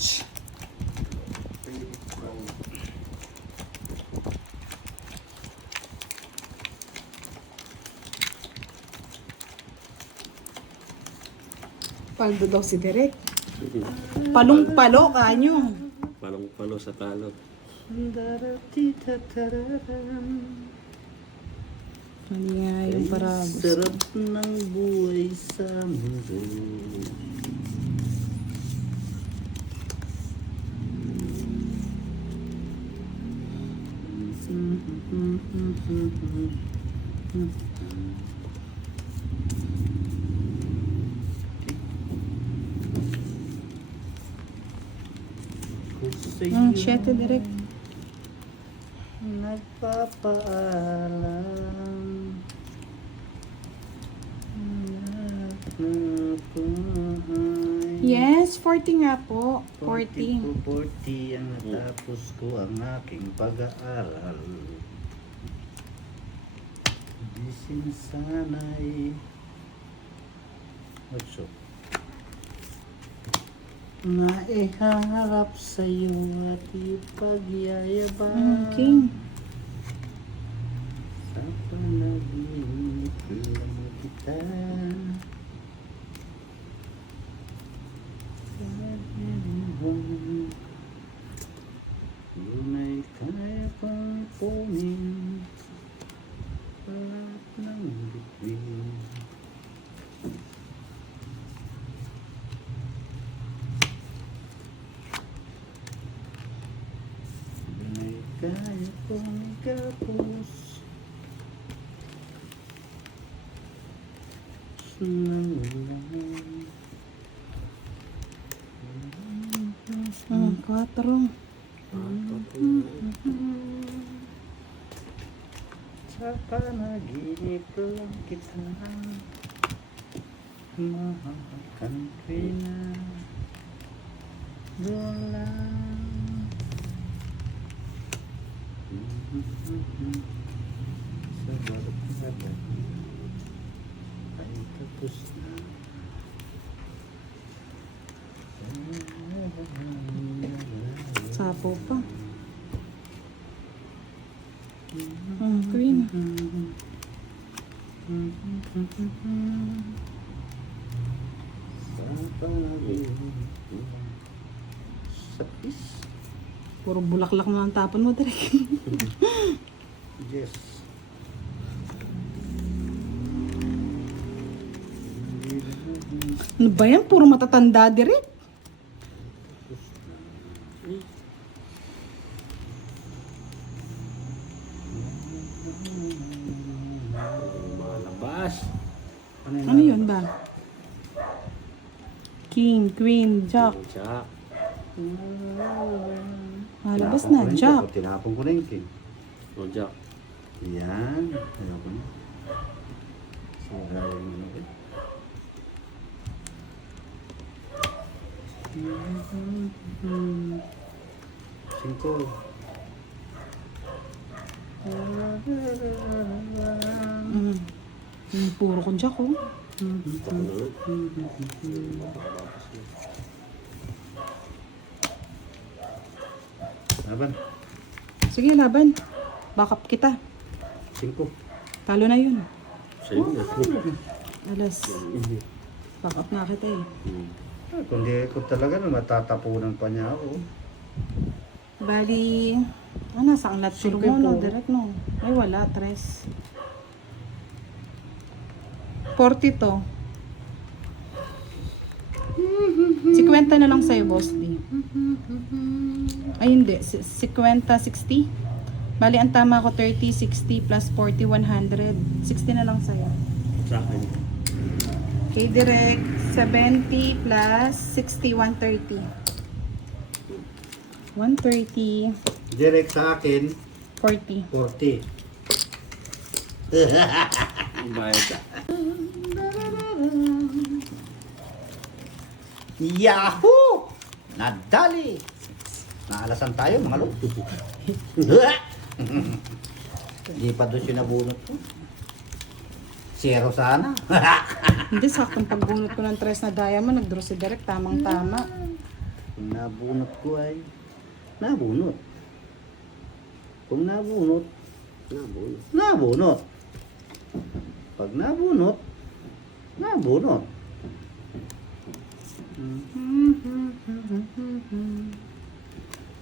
French. Paldo daw si Derek. Palong-palo kanyo. Palong-palo sa Tagalog. Hindi nga yung parabos. Sarap ng buhay sa mundo. Siyete Derek. Nagpapaalam. Yes, 40 nga po. 40. 40 ang natapos ko ang aking pag-aaral. Di sinasanay. Otso. Naiharap sa'yo at ipagyayabang. Okay. Sa panaginip lang kita. Yun ay kaya kong kunin lahat ng bituin. Yun ay kaya kong ikapos ng ulan. 4. Sa panaginip lang kita mahakan na doon lang. Sa bawat sagat ay tapos na. Sapo pa. Green. Sa panaginip sa pis. Puro bulaklak na ang tapon mo, Derek. Yes. Ano ba yan? Puro matatanda, Derek. Malabas. Ano yun ba? King, Queen, Jack. Jack. Malabas na, Jack. Tinapon ko na yung king. O Jack. Yan. Ayoko na. Sirayin mo na ulit. Cinco. Puro ko Jack, oh. Laban. Sige, laban. Backup kita. Cinco. Talo na yun. Sa'yo na. Alas. Backup nga kita eh. Kung di ko talaga na matatapunan pa niya ako. Bali, nasa ang laturo mo, no? Direct, no? Ay, wala. 3. 40 to. 50 na lang sa'yo, boss D. Ay, hindi. 50, 60. Bali, ang tama ko 30, 60 plus 40, 100. 60 na lang sa'yo. Sa akin. Okay, direct. 70 plus 60, 130. 130. Direct sa akin, 40. 40. Bayad ka. Yahoo! Nadali! Naalasan tayo mga lo. Hindi pa doon siya nabunot ko. Zero sana. Hindi, saktong pagbunot ko ng 3 na diamond, nag-draw si Derek, tamang-tama. Kung nabunot ko ay nabunot. Kung nabunot, nabunot. Pag nabunot, nabunot.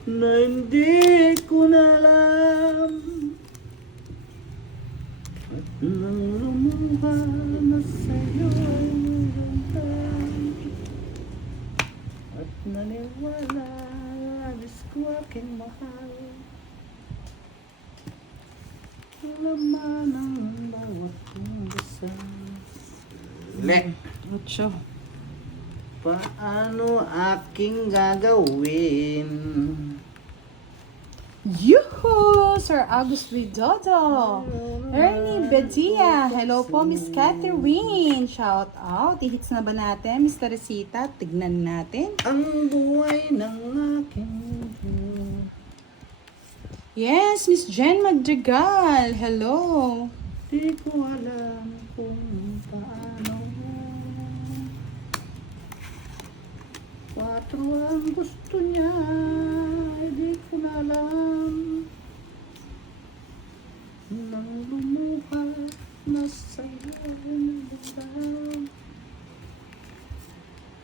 Na hindi ko na alam at nang lumuha na sa'yo ay nagandang at naniwala labis ko aking mahal. Laman ang bawat kong dasal. Le! 8. Paano aking gagawin? Yuhu! Sir August Widodo. Ernie Bedia. Hello po, Miss Catherine. Shout out. I-hits na ba natin, Miss Teresita? Tignan natin. Ang buhay ng aking Yes, Miss Jen Madrigal. Hello. di ko alam kung paano. 4 ang gusto niya, di ko na alam. Nang lumuha na sa'yo nagdam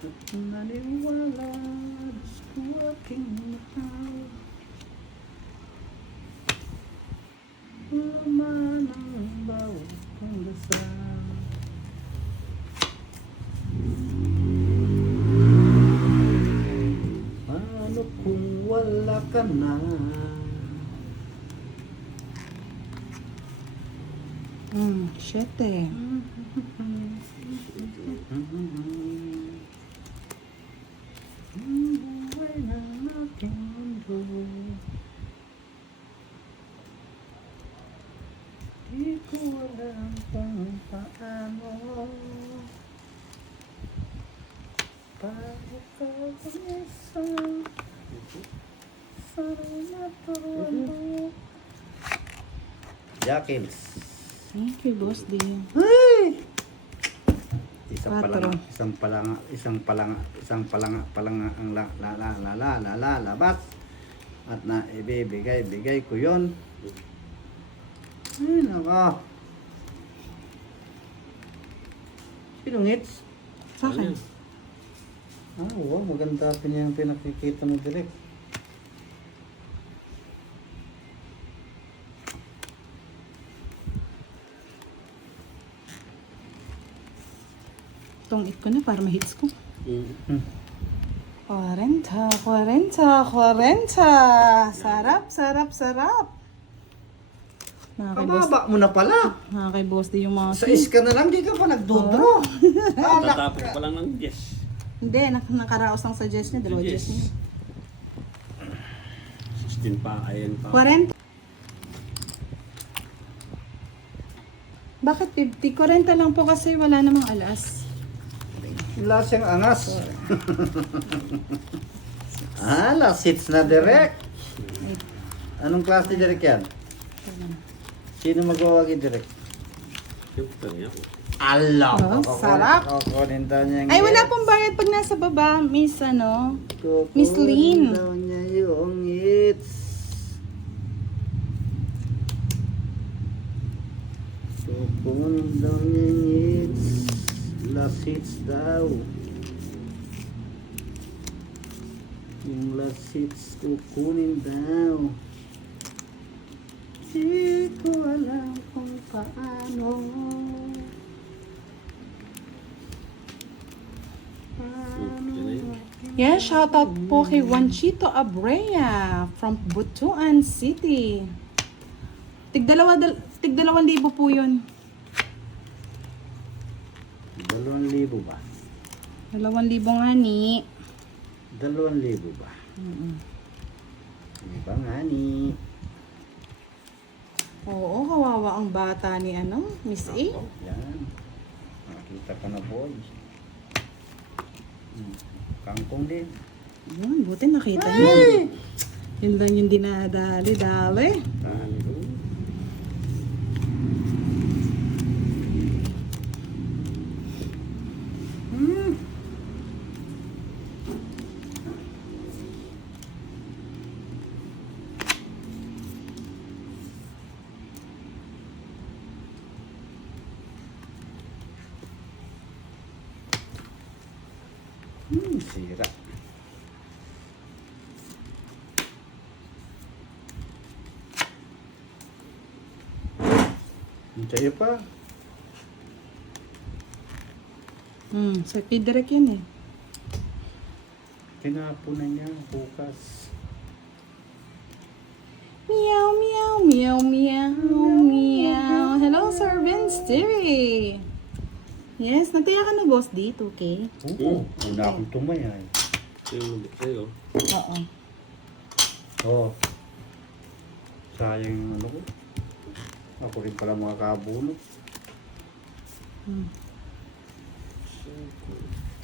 at naniwala gusto aking mahal. Laman ang bawat kong dasal. Paano kung wala ka na? 7. Ang buhay ng aking mundo, di ko alam kung paano. Paano ka isang sana naturuan mo. Jackals. Thank you, Boss D. Ay! Patro. Isang palanga ang lalabas at na ibibigay ko yon. Ay, naka. Sinong hits? Sa akin. Wow, maganda yung pinakikita mo direct. Itong it ko na para ma-hits ko. 40. Sarap. Kababa mo na pala. Kay Boss D yung mga Sa iska na lang, di ka pa nagdodraw. Tatapos pa lang ng yes. Hindi, nakaraos lang sa Jess niya. 2 Jess niya. 16 pa, ayan pa. 40. Bakit 50? 40 lang po kasi wala namang alas. Wala siyang angas. Last hits na direct. Anong klase direct yan? Sino magwawagi direct? Siyempre niya. Alam! Oh, sarap. Kukunin daw niya yung Ay, wala hits. pong bayad pag nasa baba, Miss Miss Kukunin Lynn. daw niya yung hits. Kukunin daw niya yung hits. Last hits daw. Yung last hits kukunin daw. Di ko alam kung paano. Yeah, shoutout po kay Juanchito Abrea from Butuan City. Tig-2,000 po yun. 2,000 ba? 2,000 nga ni. 2,000 ba? Di ba nga ni? Oo, kawawa ang bata ni Miss A. Yan. Nakita ka na boy. Kangkong din. Yun, buti nakita niyo. Yun lang yung dinadali-dali. Sira. Hintay pa. Sa kay Direk yan eh. Tinapon na niya bukas. Meow, meow, meow, meow, meow. Hello, Sir Vince TV. Yes, nagtaya ka na, Boss D, 2K. Oo, una akong tumayay. Sa'yo. Oo. Oo. Sayang yung ano ko. Ako rin pala makakabunot.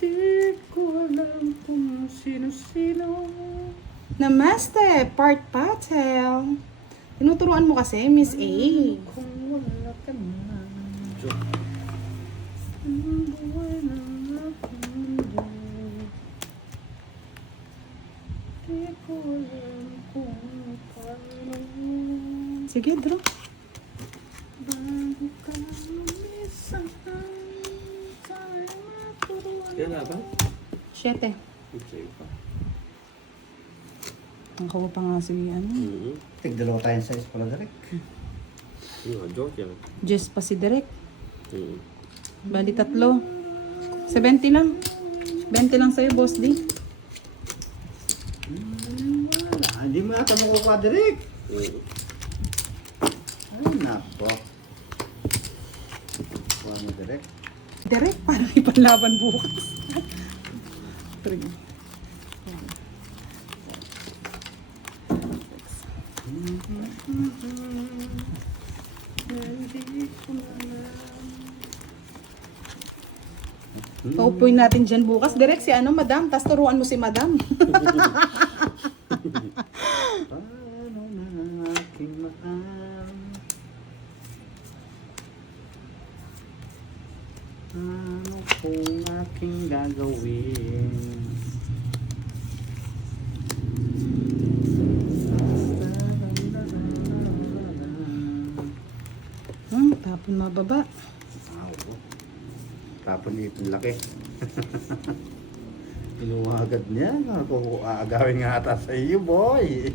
Di ko alam kung sino-sino. Namaste, Part Patel. Tinuturuan mo kasi, Miss A. Kung wala ka na. Joke. Ang buhay ng aking mundo. Di ko alam kung paano. Sige, draw. Bago ka lumisan, tayo maturuan. Kaya ba? 7. Sa'yo pa. Ang kawa pa nga si ano. Tigdalawa tayong size pala direct. Joke yan. Just pa si Direk. Bali 3. 70 lang. 20 lang sa'yo, Boss D. Wala. Hindi mo nata mo pa direct. Ay, nako. Kuha mo direct. Direk, parang ipanlaban bukas. Three. Paupuin natin dyan bukas. Direk, si ano, madam. Tapos turuan mo si madam. Paano na aking mahal? Ano kung aking gagawin? Tapon mababa. Oo. Tapon ipon laki. Kinuha agad niya. Ako aagawin nga ata sa iyo, boy.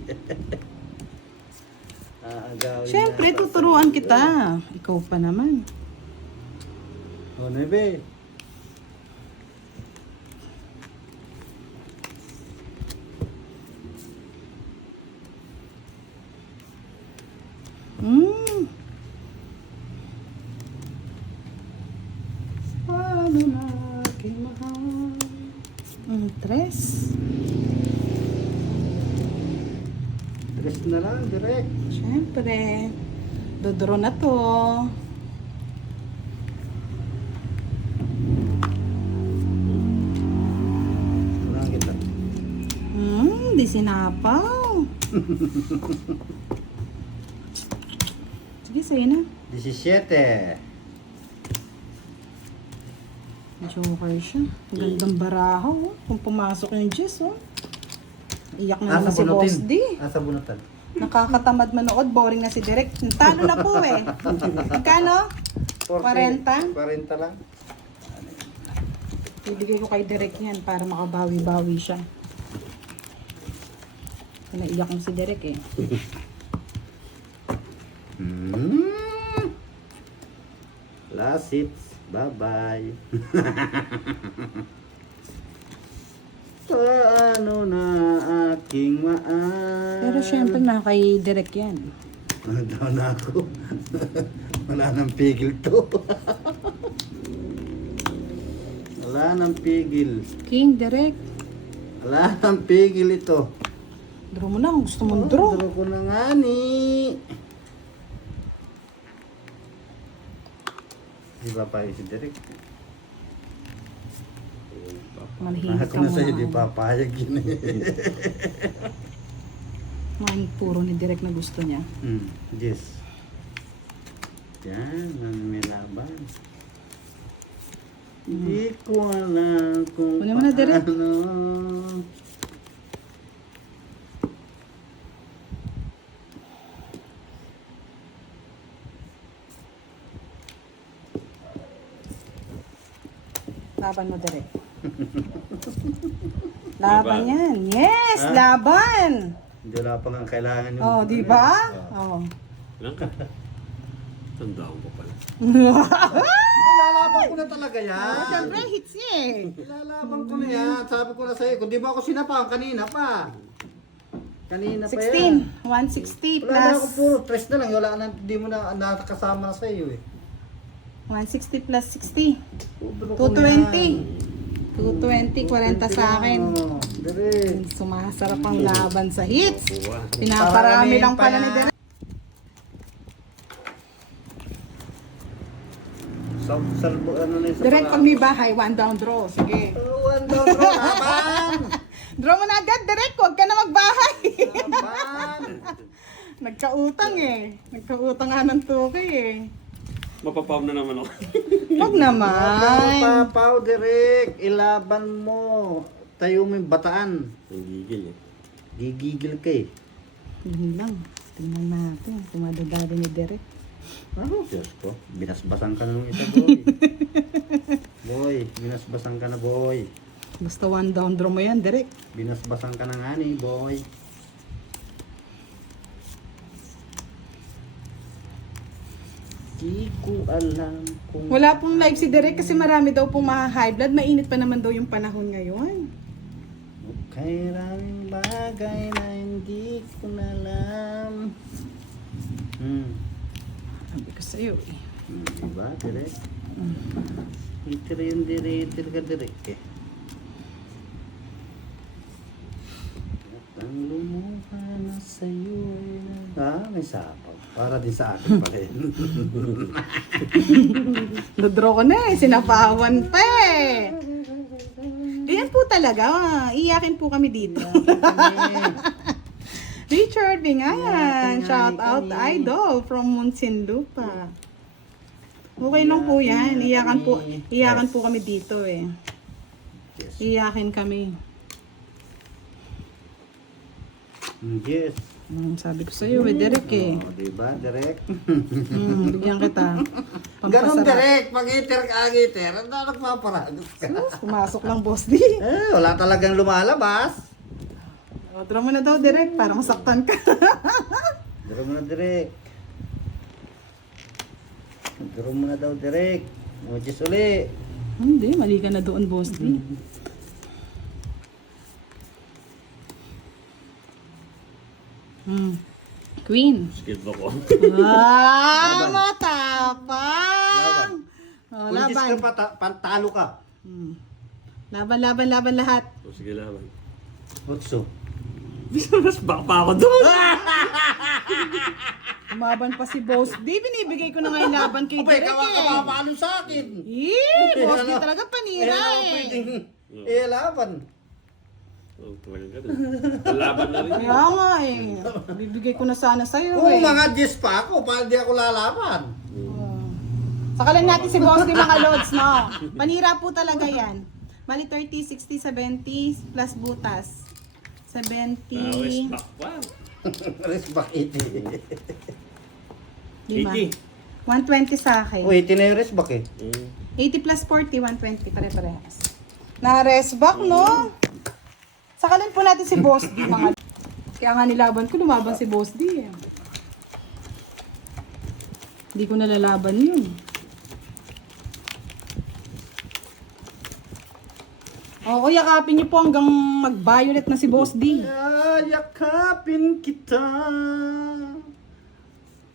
Aagawin Siyempre, nga ata sa tuturuan iyo. kita. Ikaw pa naman. O, Nebe. Paano na aking mahal? 3. Tres na lang, direct. Siyempre. Dodro na to. Wala kita. Di sinapaw. Sige, sa'yo na. 17. Joker siya. Gandang baraho. Oh. Kung pumasok yung Jess, oh. Iyak na naman si Boss D. Asa bunutan? Nakakatamad manood. Boring na si Direk. Talo na po eh. Magkano? 40? 40 lang. Bibigay ko kay Direk yan para makabawi-bawi siya. Naiyak mo si Direk eh. Last hits. Bye-bye. Paano na aking mahal? Pero syempre na kay Direk yan. Daw na ako. Wala nang pigil to. Wala nang pigil. King, Direk. Wala nang pigil ito. Draw mo na kung gusto mong draw. Draw ko na nga ni. Di ba pa si Derek? Malihit Ako ka na sa'yo, mga di papayag yun eh. mga puro ni Direk na gusto niya. Yes. Yan, may laban. Hindi ko alam kung Kunin mo na, Derek. paano. Laban mo, Direk. Laban yan. Yes, Ha? laban. Hindi wala pa nga kailangan yung... Oh, di ba? Oh. Ilan ka? Tandaan ko pala. Lalaban ko na talaga yan. Siyempre, hits niya eh. Lalaban ko na yan. Sabi ko na sa'yo, kung di ba ako sinapang kanina pa. Kanina pa yan. 16. 160 Wala na ako plus puro tres na lang. Wala na, di mo na nakasama na sa'yo eh. 160 plus 60. Ubro ko na yan. 220. 40 sa akin. Oh, dire. Sumasarap ang laban sa hits. Kuha. Pinaparami lang pala ni Derek. Ano na yung sa Direct pag may bahay, 1 down draw. Sige. One down bro, laban! Draw mo na agad, Direk. Huwag ka na magbahay. Laban! Nagkautang eh. Nagkautang nga ng tuki eh. Mapapam na naman ako. Huwag naman. Papaw, Direk. Ilaban mo. Tayo mo yung bataan. Ang gigil eh. Gigigil ka eh. Yun lang. Tingnan natin. Tumadadali ni Derek. Ano? Diyos ko. Binasbasan ka na ng isa, boy. Boy, binasbasan ka na, boy. Basta 1 down draw mo yan, Derek. Binasbasan ka na nga ni, boy. Di ko alam kung... Wala pong live si Derek kasi marami daw pong mga high blood. Mainit pa naman daw yung panahon ngayon. Kailangang bagay na hindi ko na alam. Sabi ko sa'yo eh. Diba, Direk? Itir yung itir ka, Direk eh. At ang lumuha na sa'yo ay may sapaw. Para din sa akin pa rin. Nadraw ko na eh. Sinapawan pa eh. Ganyan po talaga. Iyakin po kami dito. Richard Bingayan. Shout out idol from Muntinlupa. Okay lang po yan. Iyakan po kami dito eh. Yes. Iyakin kami. Yes. Sabi ko sa'yo eh, Derek eh. Oh, diba, Direk? Bigyan kita. Ganun, Pampasarap. Direk. Pag-itir ka, itir. Ano nagpaparagot ka? Pumasok lang, boss D. Wala talagang lumalabas. O, draw mo na daw, Derek, para masaktan ka. Duro mo na, Direk. Duro mo na daw, Direk. Mojis uli. Hindi, mali ka na doon, boss D. Queen. Skip ako. Matapang! O, Mojis laban. ka pantalo ka. Laban lahat. O sige laban. Otso. Mas back pa ako doon. Umaban pa si boss D. Binibigay ko na nga yung laban kay Abay, Derek eh. kapapalo sa akin. Boss D talaga panira eh. Laban. Oh, talaga ka doon. Laban na rin eh. Kaya nga eh. Bibigay ko na sana sa'yo Kung eh. mga 10 pa ako, paano di ako lalaban? Saka lang natin si boss D mga loads, no? Panira po talaga yan. Bali 30, 60, 70 plus butas. 70. Awes back pa. Rest back 80. Lima. 80. 120 sa akin. O, 80 na yung rest back eh. 80 plus 40, 120. Pare-parehas. Na-rest back, no? Sakalin po natin si Boss D, mga... Kaya nga nilaban ko, lumaban si Boss D, eh. Hindi ko nalalaban yun. Oo, yakapin niyo po hanggang mag-violet na si Boss D. Yakapin kita.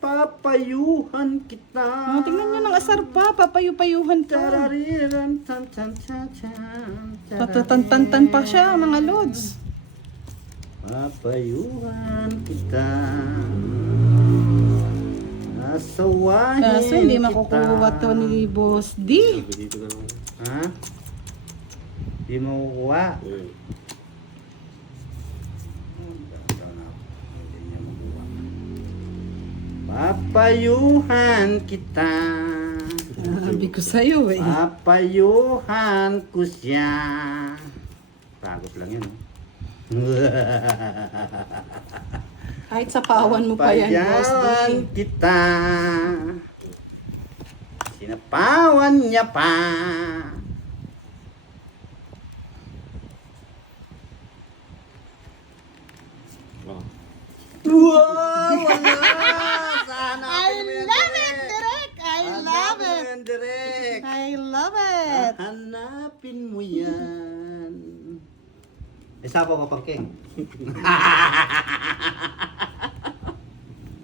Papayuhan kita. Oh, tingnan niyo ng asar pa, papayu-payuhan pa. Tarariran, tan, tan, tan, tan, Tatatantan pa siya, mga lods. Papayuhan kita. Asawahin Kaso hindi kita. makukuha to ni Boss D. Sabi dito na lang. Ha? Hindi mo kukuha. Papayuhan kita. Sabi ko sa'yo eh. Papayuhan ko siya. Pagod lang yan. Kahit sa pawan mo pa yan, Boss D. Papayawan kita. Sinapawan niya pa. Oh. Wow! Wala! Sana I love it, Direk! I love it! Yan, direct! I love it! Hanapin mo yan. Isa pa papangking.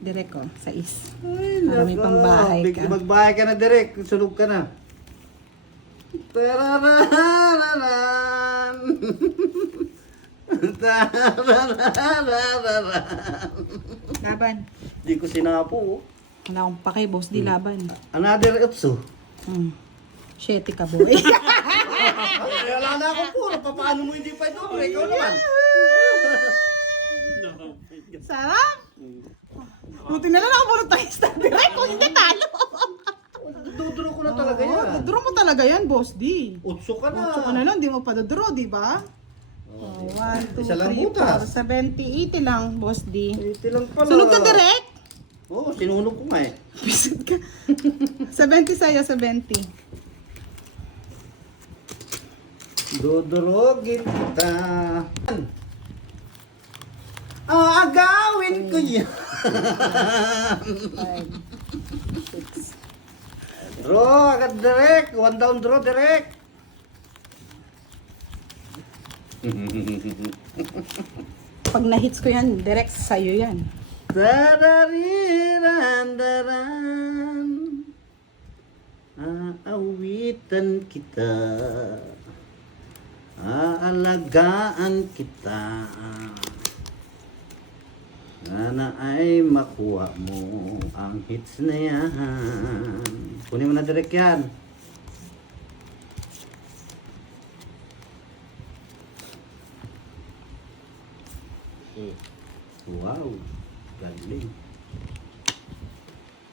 Direk ko, sa is. Ay, Para may pangbahay ka. Magbahay ka na, direct. Sunog ka na. Tararararan. Tararararan. Laban. Di ko sinapo. Wala akong pake, boss. Di laban. Another utso. Sheti ka, boy. Ay, wala na akong puro. Paano mo hindi pa ito? Ikaw naman. Sarap! Buti na lang ako puro tangista. Direk, kung hindi talo. Duduro ko na talaga yan. Draw mo talaga yan, boss. Di. Utso ka na. Gusto ko na lang, di mo pa draw, di ba? Oh, 1, 2, isa lang 3, butas. 4, 70, 80 lang, boss D. 80 lang pala. Sunog ka direct? Oo, sinunog ko nga eh. Pisot ka. 70 sa'yo, 70. Dudurogin kita. Agawin ko yan. 5, 6. Draw, agad direct. One down draw direct. Pag na-hits ko yan, direct sa'yo yan. Dararirandaran. Aawitan kita. Aalagaan kita. Sana ay makuha mo ang hits na yan. Kunin mo na direct yan. Wow, galing.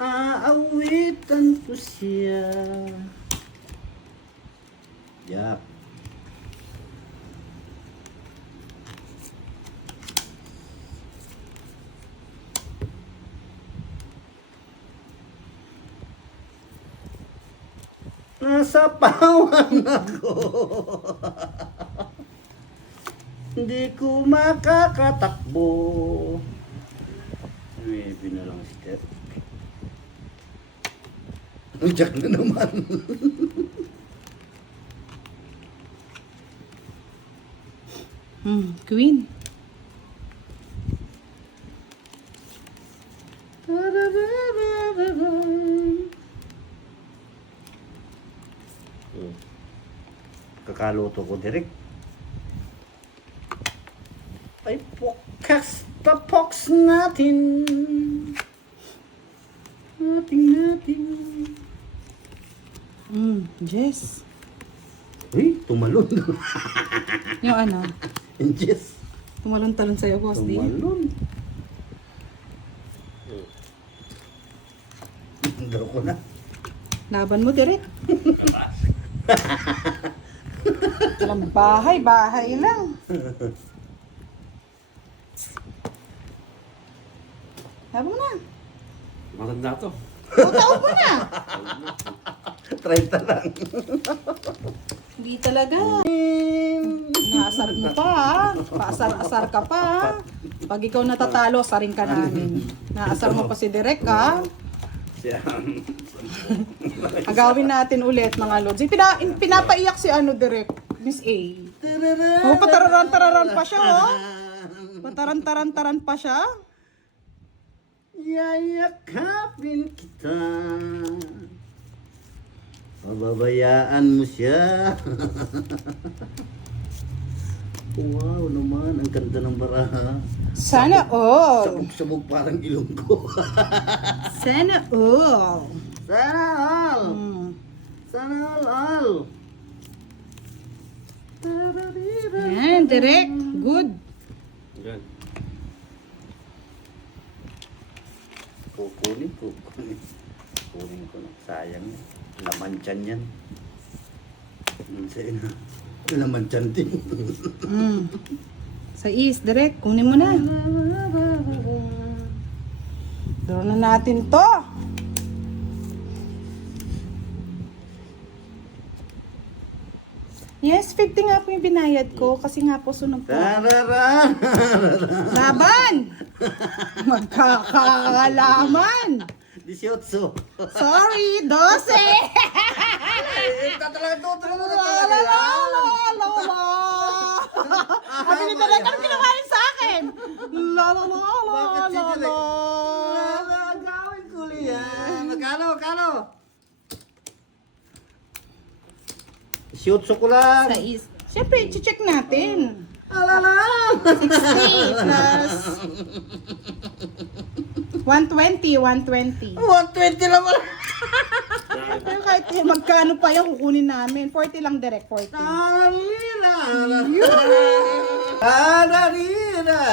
Aawitan ko siya. Yap. Nasa pawan ako. Hindi ko makakatakbo. Maybe na lang step. Jack na naman. Queen. Kakaluto ko direct. Ay, pokas tapoks natin. Natin. Jess. Uy, tumalon. Yung ano, Yes. tumalon-talon sa'yo, boss D. Tumalon. Draw ko na. Laban mo, direct. Walang bahay lang. Laban mo na. Matanda to. Taon mo na. 30 lang. Hindi talaga. Naasar mo pa, ha? Paasar-asar ka pa, ha? Pag ikaw natatalo, saring ka namin. Naasar mo pa si Direk, ha? Siya. Agawin natin ulit, mga lods. Pinapaiyak si Direk, Miss A. Oh, patararan-tararan pa siya, oh. Pataran-taran-taran pa siya. Yayakapin kita. Pababayaan mo siya. Wow naman, ang ganda ng baraha. Sana all. Sabog-sabog parang ilong ko. Sana all. Sana all. Sana all. Yan, Direk. Good. Yan. Kukunin. Kunin ko na. Sayang. Laman tiyan yan. Sa'yo na. Laman tiyan din. Sa is, Direk. Kunin mo na. Draw na natin to. Yes, 50 nga po yung binayad ko kasi nga po sunog po. Tararan! Laban! Magkakalaman! 18. Sorry, 12! Sabi ni Direk, ano ginawa niyo sa akin? La la la la Bakit si la Direk? la. Gawin ko yan. Magkano? Shoot ko lang. Sa is. Siyempre, i-check natin. Alala! 60 plus 120, 120. 120 lang wala. Pero kahit magkano pa yung kukunin namin. 40 lang direct, 40. Tararira. Tararira.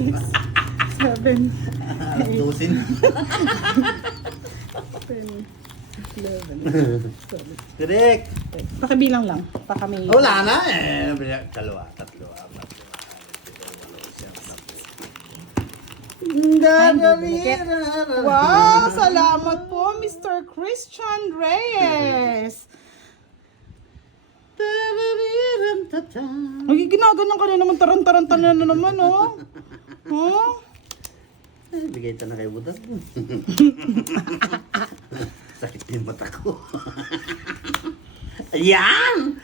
6, 7, Tusin. 11. Direk. Pakibilang lang. Baka may... Wala na eh. Dalawa, tatlo, apat, Wow! Salamat po, Mr. Christian Reyes. Ay, ginaganon ka na naman. Tarantarantan na naman, oh. Oh? Bigay ito na kay Budas. Sakit yung mata ko. Ayan!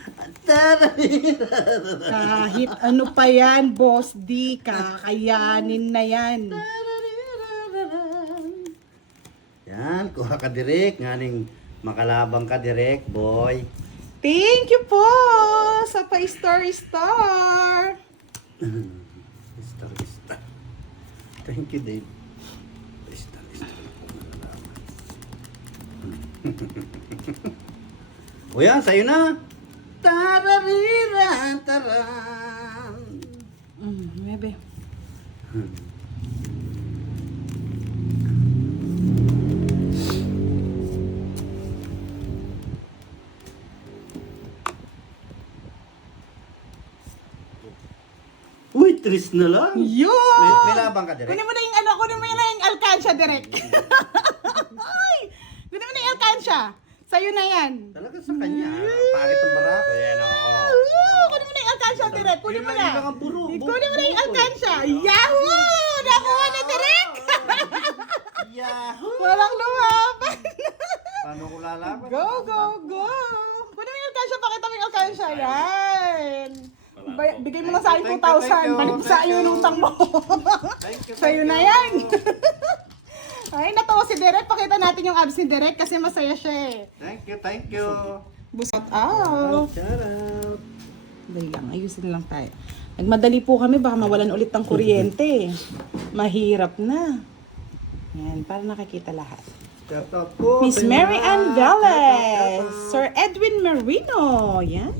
Kahit ano pa yan, Boss D, kakayanin na yan. Yan, kuha ka direk. Nganing makalabang ka direk, boy. Thank you po sa pa-star. Star. Thank you, Dave. Star. O yan, sa'yo na. Tararira, taran. Maybe. Uy, tris na lang. Yun! May labang ka direk. Kunin mo na yung ano, kunin mo na yung alkansya direct. Ay! Kunin mo na yung alkansya. Sa'yo na yan. Talaga sa kanya. Pangit ang barako. Yan, oo. Kunin mo na yung alkansya direct. Kunin mo na. Yun lang ang puro. Kunin mo na yung alkansya. Yahoo! Nakuha na direct. Yahoo! Walang lumaban. Paano ko lalaban? Go, go, go! Kunin mo yung alkansya, pakita mo yung alkansya. Yan! Bigay mo na sa akin 2,000. Balik mo sa akin yung utang mo. Sa'yo na yan. Ay, natawa si Derek. Pakita natin yung abs ni Derek kasi masaya siya eh. Thank you. Busot out. Shout out. Dali lang, ayusin lang tayo. Nagmadali po kami, baka mawalan ulit ng kuryente. Mahirap na. Yan, para nakikita lahat. Shout out po. Miss sa inyo Mary lahat. Ann Velez, Shout out. Sir Edwin Marino, yan.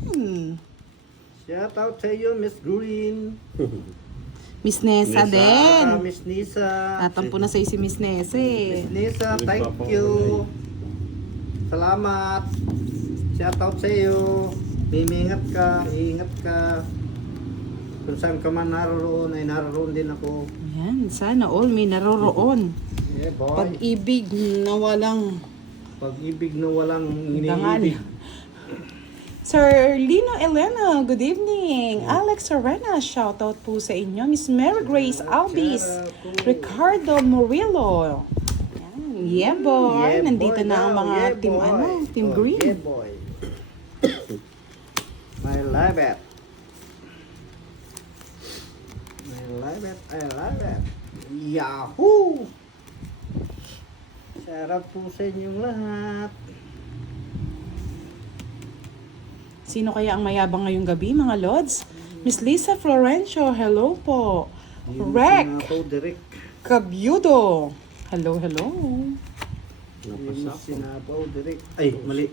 Shout out sa iyo, Miss Green. Miss Nessa din. Miss Nisa. Tatampo na sa'yo si Miss Nessa eh. Miss Nisa, thank you. Salamat. Shout out sa iyo. Ingat ka. Kung saan ka man naroroon, ay naroroon din ako. Yan, sana all may naroroon. Yeah, boy. Pag-ibig na walang Pag-ibig na walang dangal. iniibig. Sir Lino Elena, good evening. Alex Serena, shoutout po sa inyo. Miss Mary Grace Albis, Ricardo Murillo. Yan. Yeah boy, Yeah, nandito boy na ang daw. mga Yeah, team boy. team Oh, green. Yeah, boy. I love it. I love it. Yahoo! Sarap po sa inyong lahat. Sino kaya ang mayabang ngayong gabi, mga lods? Miss Lisa Florencio, hello po. Rec Direk. Cabyudo, hello, hello. Sinapaw, Direk. Ay, mali.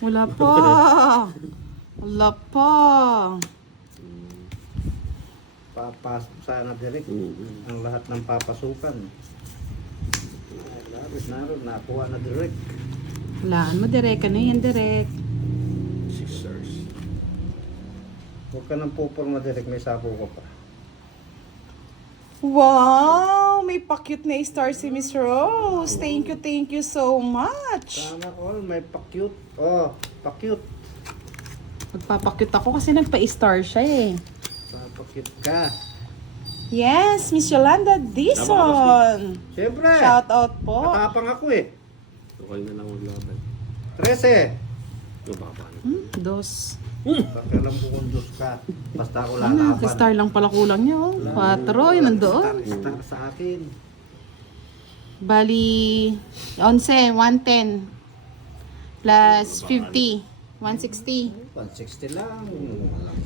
Wala pa. Wala pa. Papasok sana, Direk. Ang lahat ng papasukan. Naroon, nakuha na, Direk. Walaan mo, Direk. Ano yan, Direk? Sixers. Huwag ka nang pupurma, Direk. May sapo ko pa. Wow! may pa-cute na star si Miss Rose. Thank you so much. Sana all may pa-cute. Oh, pa-cute. Magpapa-cute ako kasi nagpa-star siya eh. Sana pa-cute ka. Yes, Miss Yolanda Dison. Siyempre. Shout out po. Matapang ako eh. Okay na lang maglaban. 13. Mababa na. Dos. Pakialam ko kung Diyos ka. Basta ako Ano, lalaban. star lang pala kulang niya oh. 4, yun nandoon. Star sa akin. Bali, 11, 110. Plus 50. 160. 160 lang.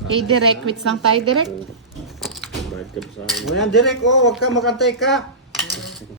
Okay, direct. Quits lang tayo direct. Bayad ka pa sa akin. Ngayon, direct, oh, huwag ka makantay ka.